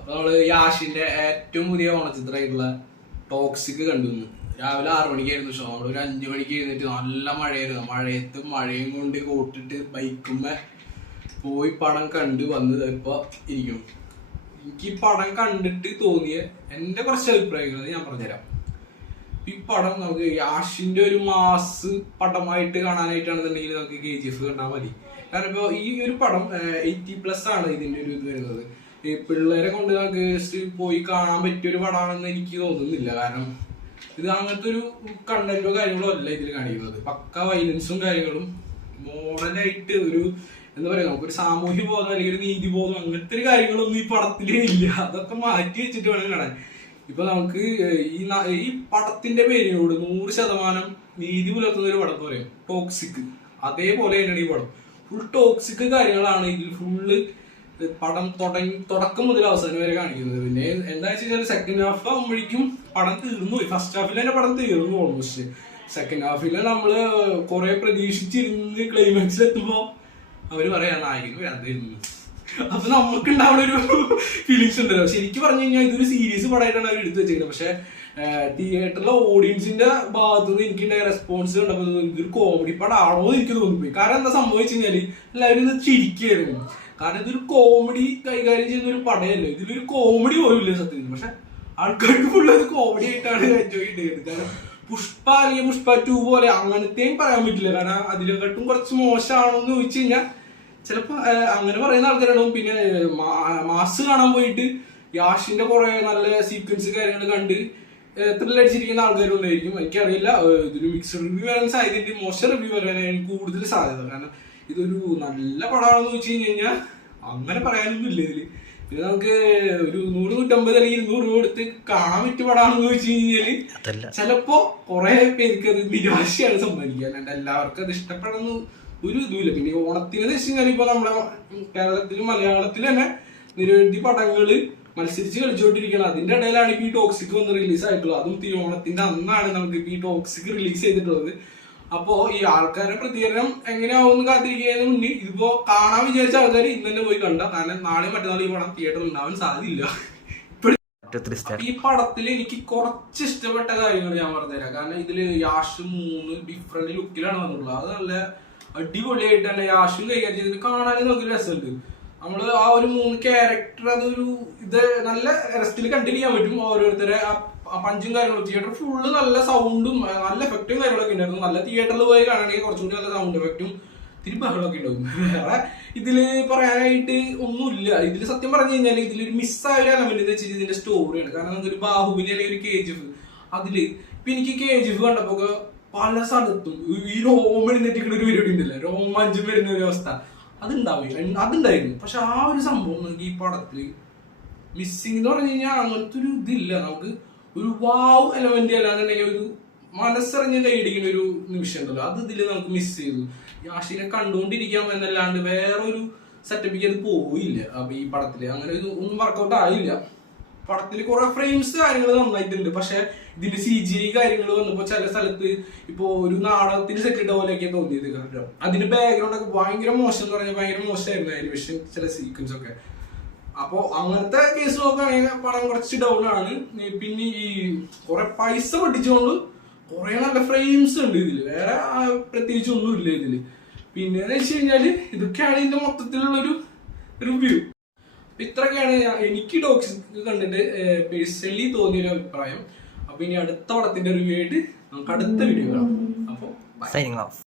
അപ്പൊ നമ്മള് യാഷിന്റെ ഏറ്റവും പുതിയ ഓണച്ചിത്രമായിട്ടുള്ള ടോക്സിക് കണ്ടുവന്നു. രാവിലെ 6 മണിക്കായിരുന്നു ഷോ. നമ്മളൊരു 5 മണിക്ക് എഴുന്നേറ്റ് നല്ല മഴയായിരുന്നു. മഴയും കൊണ്ട് കോട്ടിട്ട് ബൈക്കുമ്മ പോയി പടം കണ്ടു വന്നത് ഇപ്പൊ ഇരിക്കും. എനിക്ക് ഈ പടം കണ്ടിട്ട് തോന്നിയ എന്റെ കുറച്ച് അഭിപ്രായങ്ങൾ ഞാൻ പറഞ്ഞുതരാം. ഈ പടം നമുക്ക് യാഷിന്റെ ഒരു മാസ് പടമായിട്ട് കാണാനായിട്ടാണെന്നുണ്ടെങ്കിൽ നമുക്ക് KGF കണ്ടാൽ മതി. കാരണം ഇപ്പൊ ഈ ഒരു പടം 80+ ആണ് ഇതിന്റെ ഒരു ഇത് വരുന്നത്. ഈ പിള്ളേരെ കൊണ്ട് നമുക്ക് പോയി കാണാൻ പറ്റിയ ഒരു പടമാണെന്ന് എനിക്ക് തോന്നുന്നില്ല. കാരണം ഇത് അങ്ങനത്തെ ഒരു കണ്ടന്റോ കാര്യങ്ങളോ അല്ല ഇതിൽ കാണിക്കുന്നത്. പക്ക വയലൻസും കാര്യങ്ങളും മോഡലായിട്ട് ഒരു എന്താ പറയാ, നമുക്കൊരു സാമൂഹ്യ ബോധം അല്ലെങ്കിൽ ഒരു നീതിബോധം അങ്ങനത്തെ ഒരു കാര്യങ്ങളൊന്നും ഈ പടത്തിലേ ഇല്ല. അതൊക്കെ മാറ്റി വെച്ചിട്ട് വേണം കാണാൻ. ഇപ്പൊ നമുക്ക് ഈ പടത്തിന്റെ പേരിനോട് 100% നീതി പുലർത്തുന്ന ഒരു പടം എന്ന് പറയും ടോക്സിക്. അതേപോലെ തന്നെയാണ് ഈ പടം. ഫുൾ ടോക്സിക് കാര്യങ്ങളാണ് ഇതിൽ ഫുള്ള് പടം തുടക്കം മുതൽ അവസാനം വരെ കാണിക്കുന്നത്. പിന്നെ എന്താ വെച്ച് കഴിഞ്ഞാൽ സെക്കൻഡ് ഹാഫ് ആകുമ്പോഴേക്കും പടം തീർന്നു പോയി. ഫസ്റ്റ് ഹാഫിൽ തന്നെ പടം തീർന്നു ഓൾമോസ്റ്റ്. സെക്കൻഡ് ഹാഫിൽ നമ്മള് കുറെ പ്രതീക്ഷിച്ചിരുന്ന് ക്ലൈമാക്സിൽ എത്തുമ്പോ അവര് പറയാ നായകന് വരാതിരുന്നു. അപ്പൊ നമുക്ക് ഉണ്ടാവുന്ന ഒരു ഫീലിങ്സ് ഉണ്ടല്ലോ. ശരിക്കും പറഞ്ഞു കഴിഞ്ഞാൽ ഇതൊരു സീരിയസ് പടമായിട്ടാണ് അവർ എടുത്തു വെച്ചിരിക്കുന്നത്. പക്ഷെ തിയേറ്ററിലെ ഓഡിയൻസിന്റെ ഭാഗത്തുനിന്ന് എനിക്കുണ്ടായ റെസ്പോൺസ് കണ്ടപ്പോൾ ഇതൊരു കോമഡി പടമാണോ എന്ന് എനിക്ക് തോന്നിപ്പോയി. കാരണം എന്താ സംഭവിച്ചു കഴിഞ്ഞാല് എല്ലാവരും ഇത് ചിരിക്കായിരുന്നു. കാരണം ഇതൊരു കോമഡി കൈകാര്യം ചെയ്യുന്ന ഒരു പടയല്ലേ, ഇതിലൊരു കോമഡി പോലും ഇല്ല സത്യത്തിൽ. പക്ഷെ ആൾക്കാർക്ക് ഫുള്ള് അത് കോമഡി ആയിട്ടാണ് എൻജോയ് ചെയ്തത്. കാരണം പുഷ്പ അല്ലെങ്കിൽ പുഷ്പ 2 പോലെ അങ്ങനത്തെയും പറയാൻ പറ്റില്ല. കാരണം അതിനെക്കാട്ടും കുറച്ച് മോശമാണോ എന്ന് ചോദിച്ചു കഴിഞ്ഞാൽ ചിലപ്പോ അങ്ങനെ പറയുന്ന ആൾക്കാരാണ്. പിന്നെ മാസ് കാണാൻ പോയിട്ട് യാഷിന്റെ കുറെ നല്ല സീക്വൻസ് കാര്യങ്ങൾ കണ്ട് ത്രില്ലടിച്ചിരിക്കുന്ന ആൾക്കാരും ഉണ്ടായിരിക്കും. എനിക്കറിയില്ല, ഇതൊരു മിക്സ്ഡ് റിവ്യൂ വരാൻ സാധ്യതയുണ്ട്, മോശം റിവ്യൂ വരാനാണ് കൂടുതൽ സാധ്യത. കാരണം ഇതൊരു നല്ല പടമാണെന്ന് വെച്ച് കഴിഞ്ഞാൽ അങ്ങനെ പറയാനൊന്നും ഇല്ല ഇതില്. പിന്നെ നമുക്ക് ഒരു 100-150 അല്ലെങ്കിൽ 200 രൂപ കൊടുത്ത് കാണാൻ പറ്റിയ പടമാണെന്ന് വെച്ച് കഴിഞ്ഞാല് ചിലപ്പോ കുറെ പേർക്ക് അത് നിരാശയാണ് സംഭവിക്കുക. അല്ലാണ്ട് എല്ലാവർക്കും അത് ഇഷ്ടപ്പെടുന്ന ഒരു ഇതുമില്ല. പിന്നെ ഓണത്തിന് വെച്ച് കഴിഞ്ഞാൽ ഇപ്പൊ നമ്മുടെ കേരളത്തിലും മലയാളത്തിലും തന്നെ നിരവധി പടങ്ങള് മത്സരിച്ച് കളിച്ചുകൊണ്ടിരിക്കണം. അതിന്റെ ഇടയിലാണ് ഇപ്പൊ ഈ ടോക്സിക് വന്ന് റിലീസ് ആയിട്ടുള്ളത്. അതും ഓണത്തിന്റെ അന്നാണ് നമുക്ക് ഇപ്പൊ ഈ ടോക്സിക് റിലീസ് ചെയ്തിട്ടുള്ളത്. അപ്പോ ഈ ആൾക്കാരുടെ പ്രതികരണം എങ്ങനെയാവുമെന്ന് കാത്തിരിക്കുന്നതിന് മുന്നേ ഇതിപ്പോ കാണാൻ വിചാരിച്ച ആൾക്കാർ ഇന്ന് തന്നെ പോയി കണ്ട. കാരണം നാളെ മറ്റന്നാൾ ഈ പടം തിയേറ്ററിൽ ഉണ്ടാവാൻ സാധ്യതയില്ല. ഈ പടത്തിൽ എനിക്ക് കുറച്ച് ഇഷ്ടപ്പെട്ട കാര്യങ്ങൾ ഞാൻ പറഞ്ഞുതരാം. കാരണം ഇതില് യാഷ് 3 ഡിഫറെന്റ് ലുക്കിലാണ് വന്നിട്ടുള്ളത്. അത് നല്ല അടിപൊളിയായിട്ട് തന്നെ യാഷും കൈകാര്യം ചെയ്തിട്ട് കാണാനും നമുക്ക് രസമുണ്ട്. നമ്മള് ആ ഒരു 3 ക്യാരക്ടർ അതൊരു ഇത് നല്ല രസത്തിൽ കണ്ടിന്യൂ ചെയ്യാൻ പറ്റും. ഓരോരുത്തരെ പഞ്ചും കാര്യങ്ങളും തിയേറ്റർ ഫുള്ള് നല്ല സൗണ്ടും നല്ല എഫക്റ്റും കാര്യങ്ങളൊക്കെ ഉണ്ടായിരുന്നു. നല്ല തിയേറ്ററിൽ പോയി കാണണമെങ്കിൽ കുറച്ചുകൂടി നല്ല സൗണ്ട് എഫക്റ്റും തിരി ബഹളമൊക്കെ ഉണ്ടാവും. വേറെ ഇതില് പറയാനായിട്ട് ഒന്നുമില്ല. ഇതില് സത്യം പറഞ്ഞു കഴിഞ്ഞാൽ ഇതിലൊരു മിസ്സായ ഒരു എലമെന്റ് എന്ന് വെച്ചാൽ ഇതിന്റെ സ്റ്റോറിയാണ്. കാരണം നമുക്കൊരു ബാഹുബലി അല്ലെങ്കിൽ ഒരു KGF അതില് ഇപ്പൊ എനിക്ക് KGF കണ്ടപ്പോ പല സ്ഥലത്തും ഈ രോമെഴുന്നേറ്റിക്കുന്ന ഒരു പരിപാടി ഉണ്ടല്ലോ, രോമാഞ്ചം വരുന്ന ഒരു അവസ്ഥ അതുണ്ടായിരുന്നു. പക്ഷെ ആ ഒരു സംഭവം നമുക്ക് ഈ പടത്തില് മിസ്സിങ് എന്ന് പറഞ്ഞു കഴിഞ്ഞാൽ അങ്ങനത്തെ ഒരു ഇതില്ല. നമുക്ക് ഒരു വാവ് എലമെന്റ് അല്ലാന്നുണ്ടെങ്കിൽ ഒരു മനസ്സറിഞ്ഞ് കൈയടിക്കുന്ന ഒരു നിമിഷം ഉണ്ടല്ലോ, അത് ഇതില് നമുക്ക് മിസ് ചെയ്തു. യാഷിനെ കണ്ടുകൊണ്ടിരിക്കാം എന്നല്ലാണ്ട് വേറൊരു സെറ്റപ്പിക്ക് അത് പോയില്ല. അപ്പൊ ഈ പടത്തില് അങ്ങനെ ഒന്നും വർക്കൗട്ട് ആയില്ല. പടത്തിൽ കുറെ ഫ്രെയിംസ് കാര്യങ്ങൾ നന്നായിട്ടുണ്ട്. പക്ഷെ ഇതിന്റെ CGI കാര്യങ്ങൾ വന്നപ്പോ ചില സ്ഥലത്ത് ഇപ്പൊ ഒരു നാടകത്തിന് സെറ്റ് ഇട്ട പോലെയൊക്കെ തോന്നിയത്. കാരണം അതിന്റെ ബാക്ക്ഗ്രൗണ്ട് ഒക്കെ ഭയങ്കര മോശം എന്ന് പറഞ്ഞാൽ ഭയങ്കര മോശമായിരുന്നു ആനിമേഷൻ ചില സീക്വൻസ് ഒക്കെ. അപ്പൊ അങ്ങനത്തെ കേസ് നോക്കുകയാണെങ്കിൽ പടം കുറച്ച് ഡൗൺ ആണ്. പിന്നെ ഈ കുറെ പൈസ പൊട്ടിച്ചുകൊണ്ട് കുറെ നല്ല ഫ്രെയിംസ് ഉണ്ട് ഇതില്, വേറെ പ്രത്യേകിച്ച് ഒന്നും ഇല്ല ഇതില്. പിന്നെ വെച്ച് കഴിഞ്ഞാല് ഇതൊക്കെയാണ് ഇതിന്റെ മൊത്തത്തിലുള്ള ഒരു റിവ്യൂ. ഇത്രയൊക്കെയാണ് എനിക്ക് ടോക്സിക് കണ്ടിട്ട് പേഴ്സണലി തോന്നിയൊരു അഭിപ്രായം. അപ്പൊ ഇനി അടുത്ത പടത്തിന്റെ റിവ്യൂ ആയിട്ട് നമുക്ക് അടുത്ത വീഡിയോ കാണാം. അപ്പൊ